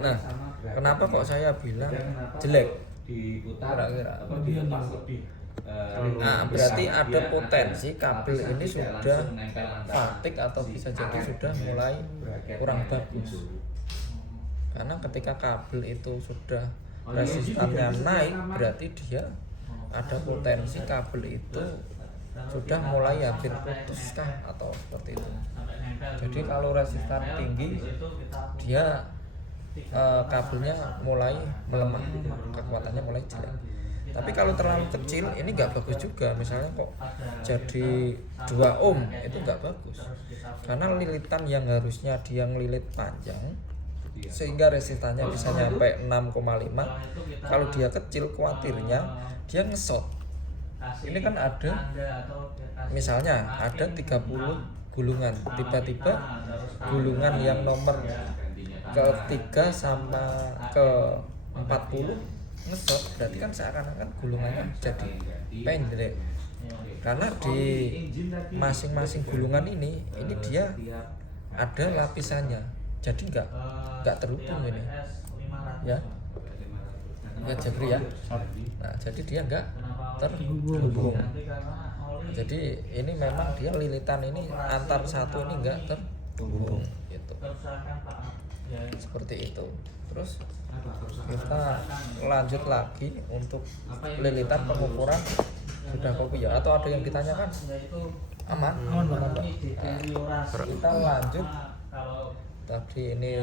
Nah, kenapa kok saya bilang jelek? Kira-kira. Nah, berarti ada potensi kabel ini sudah fatigue atau bisa jadi sudah mulai kurang bagus. Karena ketika kabel itu sudah resistannya naik, berarti dia ada potensi kabel itu sudah mulai hampir putus kah atau seperti itu. Jadi kalau resistan tinggi, dia kabelnya mulai melemah, kekuatannya mulai jelek. Tapi kalau terlalu kecil ini nggak bagus juga. Misalnya kok jadi 2 ohm itu nggak bagus, karena lilitan yang harusnya dia ngelilit panjang sehingga resistannya bisa nyampe 6,5, kalau dia kecil khawatirnya dia ngesot. Ini kan ada, misalnya ada 30 gulungan, tiba-tiba gulungan yang nomor ke-3 sama ke-40 ngesot, berarti kan seakan-akan gulungannya jadi pendek. Karena di masing-masing gulungan ini dia ada lapisannya, jadi nggak terhubung ini, ya, nggak jabri ya. Nah, jadi dia nggak terhubung. Jadi ini memang dia lilitan ini antar satu ini nggak terhubung, gitu. Seperti itu. Terus kita lanjut lagi untuk lilitan pengukuran sudah kopi ya, atau ada yang ditanyakan? Aman Pak. Nah, kita lanjut. Tadi ini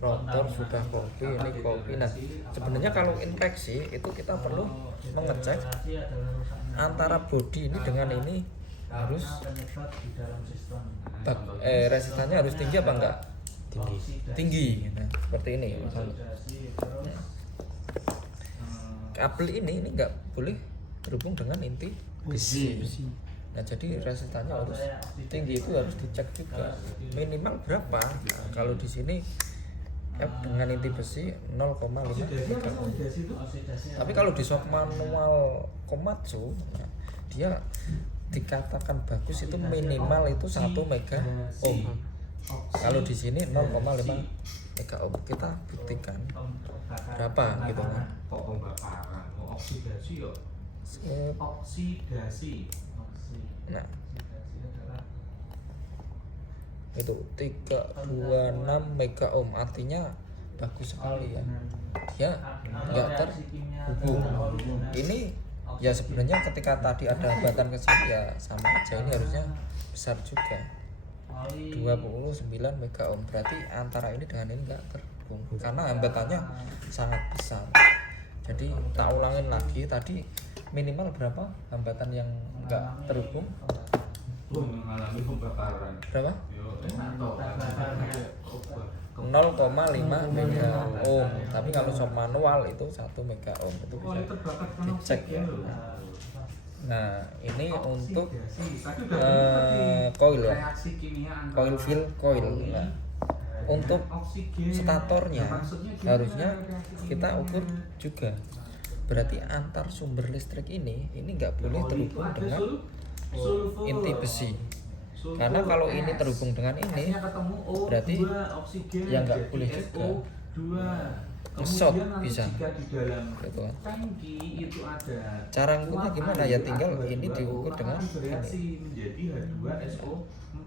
rotor sudah kopi, ini kopi. Nah, sebenarnya kalau infeksi itu kita perlu mengecek antara bodi ini dengan ini harus resistannya harus tinggi apa enggak? Tinggi. Nah, seperti ini misalnya. Kabel ini enggak boleh terhubung dengan inti besi. Nah, jadi resistannya harus tinggi, itu harus dicek juga. Minimal berapa? Nah, kalau di sini F dengan inti besi 0,5 mega ohm. Tapi kalau di shop manual Komatsu, nah, dia dikatakan bagus itu minimal itu 1 mega ohm. Kalau di sini 0,5 mega ohm. Kita buktikan berapa gitu kan. Nah, itu 326 mega ohm, artinya bagus sekali ya. Dia nggak terhubung. Ini ya sebenarnya ketika tadi ada hambatan ke sini ya sama aja, ini harusnya besar juga. 29 mega ohm, berarti antara ini dengan ini nggak terhubung karena hambatannya sangat besar. Jadi tak ulangin lagi, tadi minimal berapa hambatan yang nggak terhubung? Mengalami pembakaran. Berapa? 0,5 mega ohm. Tapi kalau shop manual itu 1 mega ohm, itu bisa dicek ya. Nah, ini untuk coil ya, coil fill coil. Nah, untuk statornya harusnya kita ukur juga. Berarti antar sumber listrik ini nggak boleh terhubung dengan inti besi. Karena kalau ini terhubung dengan ini, berarti yang nggak boleh juga ngesot bisa, gitu kan. Cara ngukurnya gimana ya? Tinggal ini diukur dengan ini.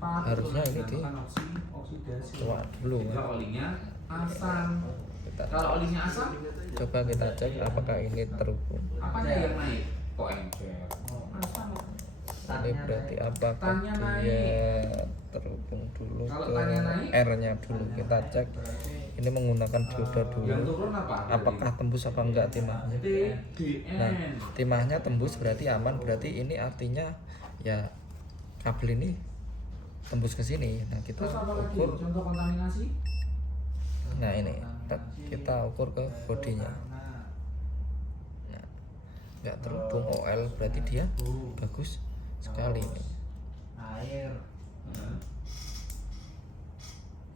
Harusnya ini di coba dulu. Kalau olinya asam, coba kita cek apakah ini terhubung. apanya yang naik? Kok encer? Ini berarti apakah dia terhubung dulu ke R-nya dulu. Kita cek ini menggunakan dioda dulu, apakah tembus apa enggak timahnya. Nah, timahnya tembus berarti aman, berarti ini artinya ya kabel ini tembus ke sini. Nah, kita ukur. Nah, ini kita ukur ke bodinya. Nah, nggak terhubung OL, berarti dia bagus sekali nih.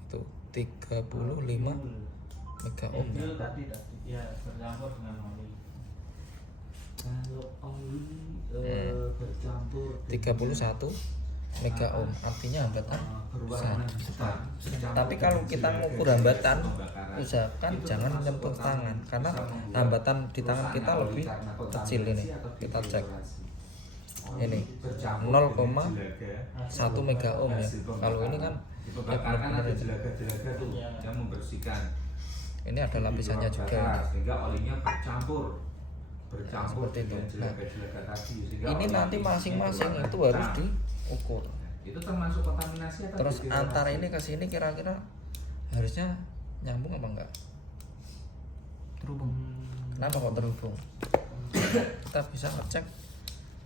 Itu 35 mega ohm ya. 31 mega ohm, artinya hambatan besar. berwarna besar. Tapi kalau kita ngukur hambatan, usahakan jangan menyentuh tangan karena hambatan di tangan kita lebih kecil ini. Kita cek. Ini 0,1 mega ohm ya. Kalau ini kan dibakar kan benar-benar ada itu. jelaga-jelaga tuh yang membersihkan. Ini ada lapisannya juga. Sehingga olinya bercampur Seperti itu. dengan jelaga-jelaga tadi. Sehingga Ini oli nanti ini masing-masing berwarna itu harus hitam. diukur. Itu termasuk kontaminasi atau Terus degradasi? antara ini ke sini kira-kira harusnya nyambung apa enggak? Terhubung. Kenapa kok terhubung? Kita bisa ngecek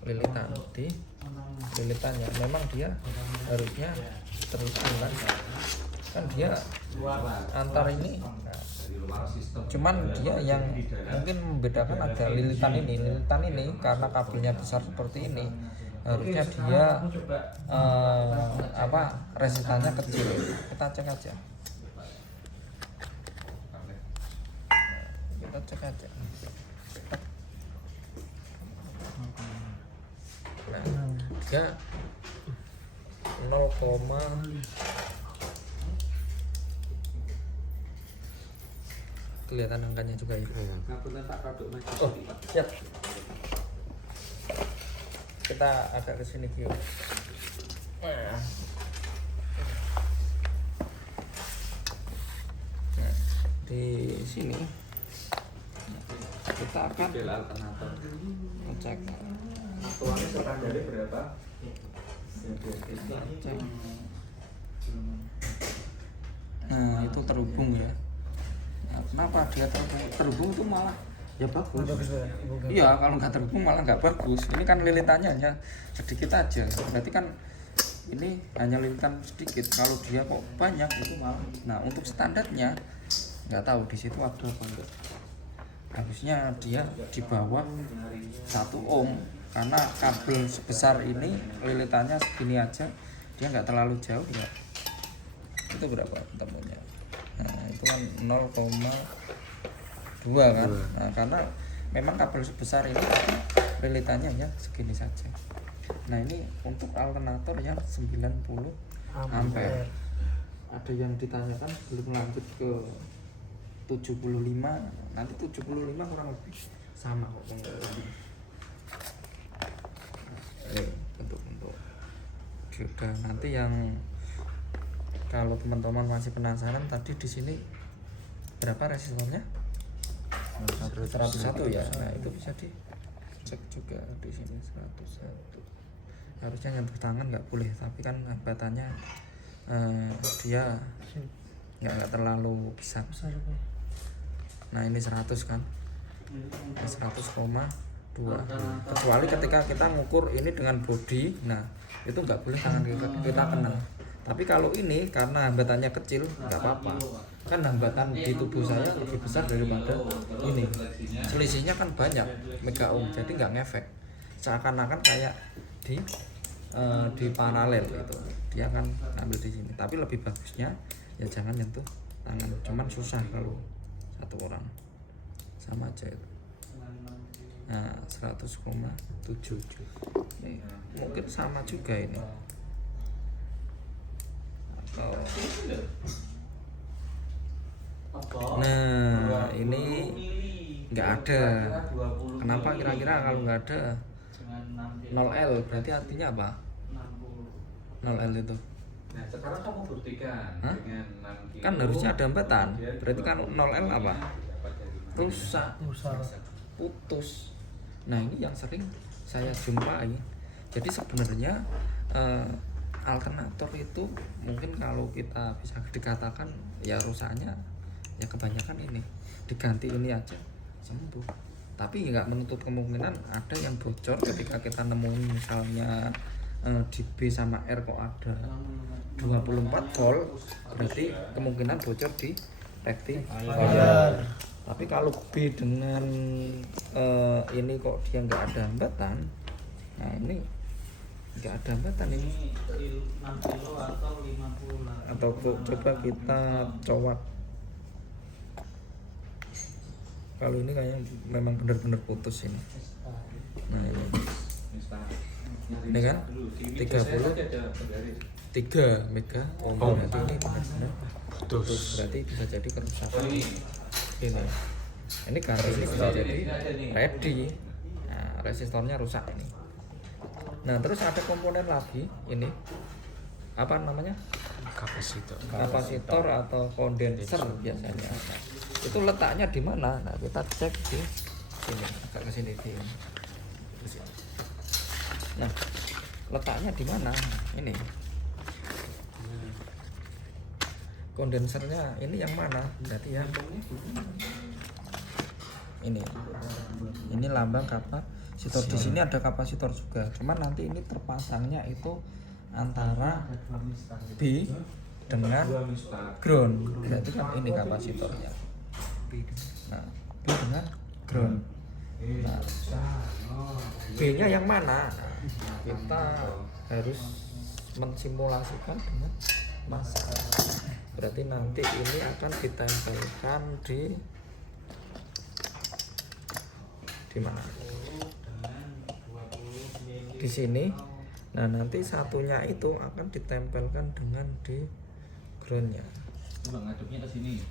lilitan di lilitannya. Memang dia harusnya terhubung kan dia antar ini. Dari luar sistem. Cuman dia yang mungkin membedakan ada lilitan ini karena kabelnya besar seperti ini harusnya dia resistannya kecil. Kita cek aja. Kita cek aja. Nah, dia 0, kelihatan angkanya juga ya. Oh, siap. Kita agak ke sini dulu. Nah, di sini kita akan ngecek. Tuannya standarnya berapa? Cek. Nah, itu terhubung ya. Nah, kenapa dia terhubung itu malah ya bagus. Iya, kalau nggak terhubung malah nggak bagus. Ini kan lilitannya hanya sedikit aja. Berarti kan ini hanya lilitan sedikit. Kalau dia kok banyak itu malah. Nah, untuk standarnya nggak tahu di situ ada apa enggak. Harusnya dia di bawah 1 ohm karena kabel sebesar ini lilitannya segini aja, dia nggak terlalu jauh ya. Itu berapa temunya? Nah, itu kan 0,2 kan. Nah, karena memang kabel sebesar ini lilitannya ya segini saja. Nah, ini untuk alternator yang 90 ampere. Ada yang ditanyakan belum lanjut ke 75. Nanti 75 kurang lebih sama kok. Untuk juga nanti yang kalau teman-teman masih penasaran tadi di sini berapa resistornya? 101 ya. Nah, itu bisa dicek juga di sini 101. Harusnya nyentuh tangan nggak boleh, tapi kan hambatannya dia nggak terlalu besar. Nah, ini 100 kan. 100,2. Kecuali ketika kita ngukur ini dengan body, nah itu nggak boleh tangan kita kena. Tapi kalau ini karena hambatannya kecil nggak apa-apa. Kan hambatan di tubuh saya lebih besar daripada ini. Selisihnya kan banyak mega ohm, jadi nggak ngefek. Seakan-akan kayak di paralel gitu. Dia akan ambil di sini. Tapi lebih bagusnya ya jangan nyentuh tangan. Cuman susah kalau satu orang. Sama aja itu. Nah, 100,7. Nih, mungkin sama juga ini. Nah, ini nggak ada. Kenapa kira-kira kalau nggak ada 0L berarti artinya apa? 0L itu. Nah, sekarang kamu buktikan dengan 6 kilo. Kan harusnya ada hambatan. Berarti kan 0L apa? Rusak, putus. Nah, ini yang sering saya jumpai. Jadi sebenarnya alternator itu mungkin kalau kita bisa dikatakan ya rusaknya ya kebanyakan ini, diganti ini aja sembuh. Tapi nggak menutup kemungkinan ada yang bocor ketika kita nemuin misalnya di B sama R kok ada 24 volt, berarti kemungkinan bocor di rectifier. Tapi kalau B dengan ini kok dia nggak ada hambatan, nah ini nggak ada hambatan ini. 6 kilo atau 50 lah. Atau coba kita colok. Kalau ini kayaknya memang benar-benar putus ini. Nah ini. Ini kan 33 mega ohm. Berarti ini benar-benar putus. Berarti bisa jadi kerusakan ini. Ini ganti ini bisa jadi ready. Nah, resistornya rusak ini. Nah, terus ada komponen lagi ini. Apa namanya? Kapasitor atau kondenser biasanya. Itu letaknya di mana? Nah, kita cek di sini. Agak ke sini di. Nah, letaknya di mana? Ini. Kondensernya ini yang mana? Berarti yang ini lambang kapasitor. Di sini ada kapasitor juga. Cuman nanti ini terpasangnya itu antara B dengan ground. Berarti kan ini kapasitornya. Nah, B dengan ground. Nah, B-nya yang mana? Kita harus mensimulasikan dengan massa. Berarti nanti ini akan ditempelkan di mana? Di sini. Nah, nanti satunya itu akan ditempelkan dengan di groundnya. Ngadepnya ke sini,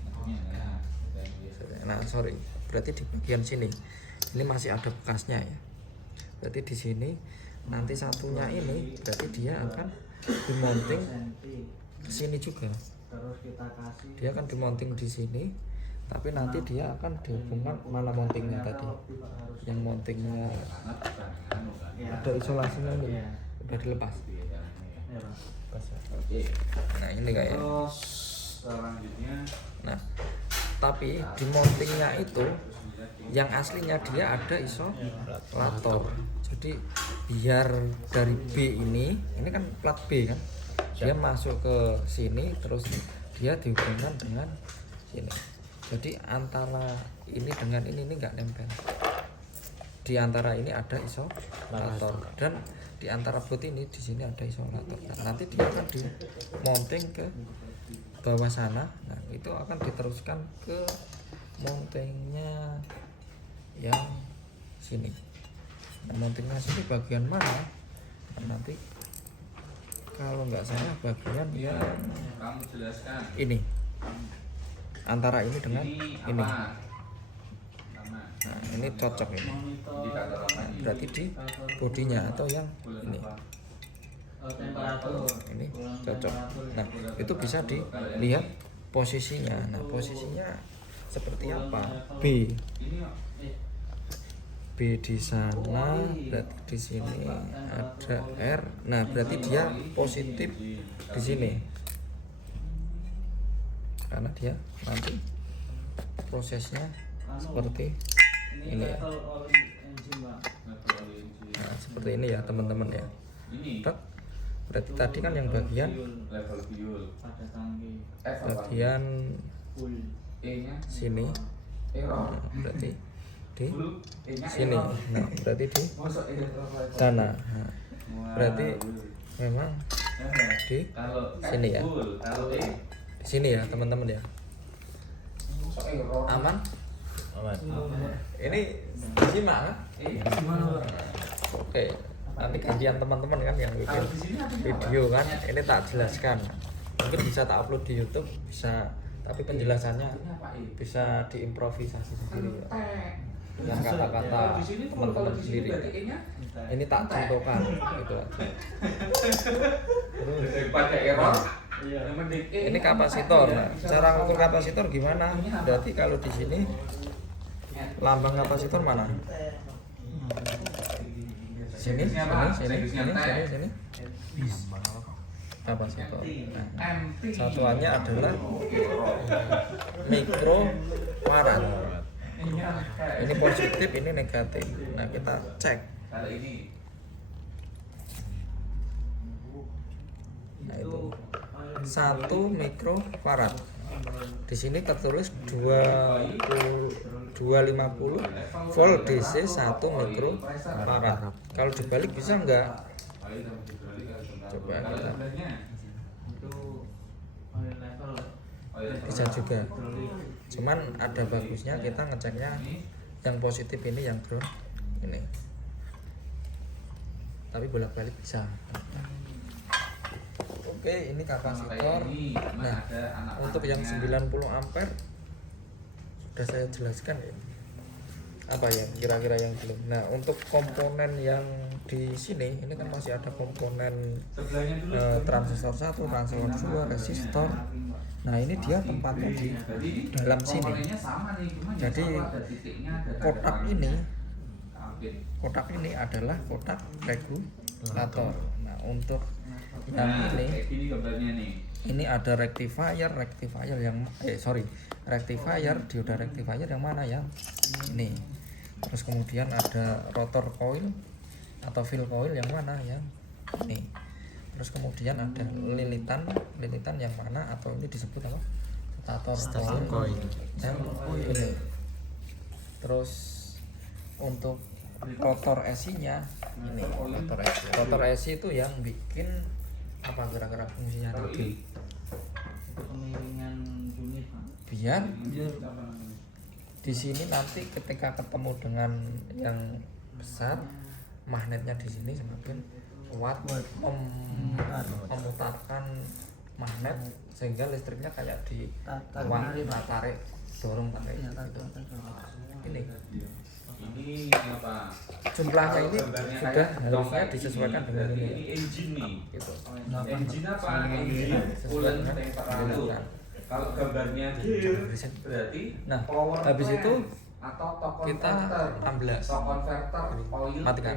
Nah, sorry, berarti di bagian sini. Ini masih ada bekasnya ya. Berarti di sini nanti satunya ini berarti dia akan dimonting ke sini juga. Dia akan dimonting di sini, tapi nanti dia akan dihubungkan mana montingnya tadi. Yang montingnya ada isolasinya ini, udah dilepas. Nah, ini kayak. Selanjutnya. Nah, tapi di mountingnya itu yang aslinya dia ada isolator. Jadi biar dari B ini kan plat B kan, dia masuk ke sini terus dia dihubungkan dengan sini. Jadi antara ini dengan ini nggak nempel. Di antara ini ada isolator dan di antara boot ini di sini ada isolator. Nah, nanti dia akan dimonting ke bawah sana. Nah, itu akan diteruskan ke mountingnya yang sini. Nah, mountingnya sini bagian mana? Nah, nanti kalau nggak salah bagian yang Kamu jelaskan. ini antara ini dengan ini. Nah, ini cocok ini. Berarti di bodinya atau yang ini. Ini cocok. Nah, itu bisa dilihat posisinya. Nah, posisinya seperti apa? B di sana, berarti di sini ada R. Nah, berarti dia positif di sini. Karena dia nanti prosesnya seperti ini ya. Nah, seperti ini ya, teman-teman ya. Berarti tadi kan yang bagian sini. Nah, berarti di sini. Nah, berarti di sana. Nah, berarti memang di sini ya. Di sini ya, teman-teman ya. Aman? Ini disimak kan? Oke. Nanti gantian teman-teman kan yang bikin video kan, ini tak jelaskan. Mungkin bisa tak upload di YouTube, bisa, tapi penjelasannya bisa diimprovisasi sendiri ya. Dengan kata-kata teman-teman sendiri. Ini tak contohkan gitu aja. Ini kapasitor. Nah, cara ngukur kapasitor gimana? Berarti kalau di sini lambang kapasitor mana? Sini. Kapasitor. Nah, satuannya adalah mikrofarad. Ini positif, ini negatif. Nah, kita cek. Nah, itu 1 mikrofarad. Di sini tertulis 250 volt DC 1 mikrofarad. Kalau dibalik bisa enggak? Coba kita. Bisa juga. Cuman ada bagusnya kita ngeceknya yang positif ini, yang ground ini. tapi bolak-balik bisa. Oke, ini kapasitor. Nah, untuk yang 90 ampere sudah saya jelaskan ya. Apa ya kira-kira yang belum. Nah, untuk komponen yang di sini ini kan masih ada komponen transistor 1, transistor 2, resistor. Nah, ini dia tempatnya di dalam sini. Jadi kotak ini adalah kotak regulator. Nah, untuk yang ini ada rectifier yang rectifier, dioda rectifier yang mana yang ini. Terus kemudian ada rotor coil atau fill coil yang mana yang ini. Terus kemudian ada lilitan yang mana atau ini disebut apa? Stator coil. Ini. Terus untuk rotor SI-nya ini rotor SI itu yang bikin apa kira-kira fungsinya nanti? Untuk pemiringan unit, Pak. Biar di sini nanti ketika ketemu dengan yang besar, magnetnya di sini semakin kuat memutarkan magnet sehingga listriknya kayak di tarik dorong pakai gitu. Ini apa? Jumlahnya ini sudah harusnya disesuaikan dengan ini. Ini engine nih. Gitu. Engine apa? Engine coolant temperatur. Kalau gambarnya gear berarti Nah, power habis itu plant atau torque kita converter. 16. Torque converter oil Matikan.